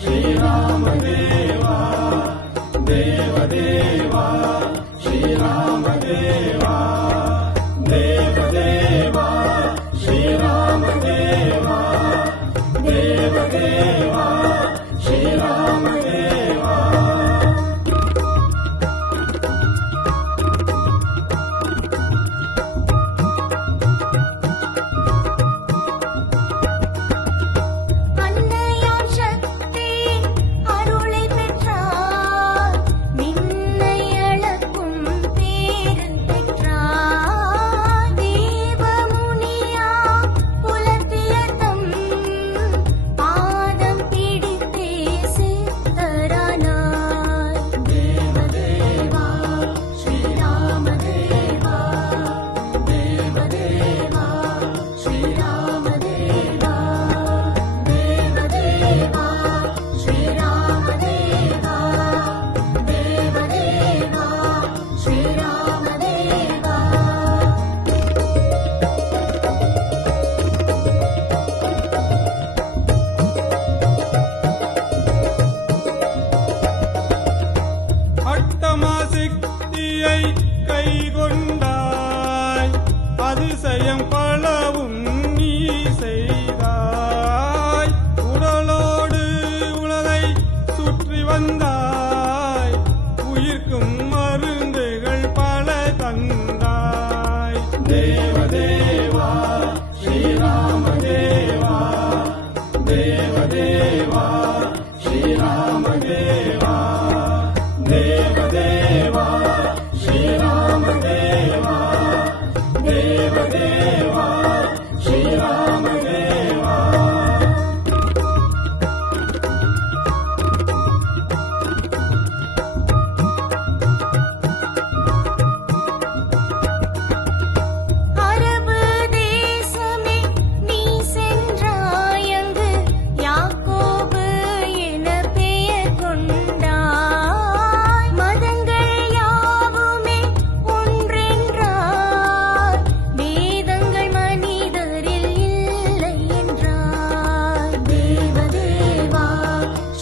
श्रीरामदेवा देवदेवा श्रीराम பலவும் நீ செய்தாய். உடலோடு உலகை சுற்றி வந்தாய். உயிர்க்கும் மருந்துகள் பல தந்தாய். தேவதேவா தேவா ஸ்ரீராம தேவா.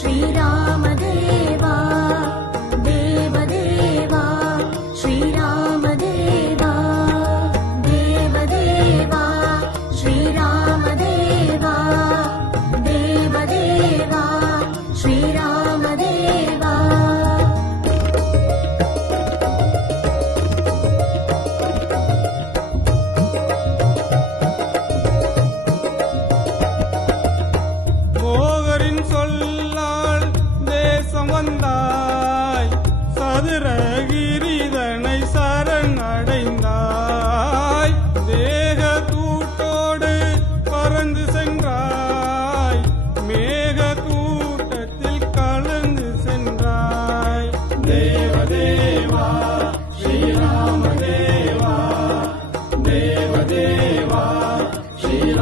श्रीराम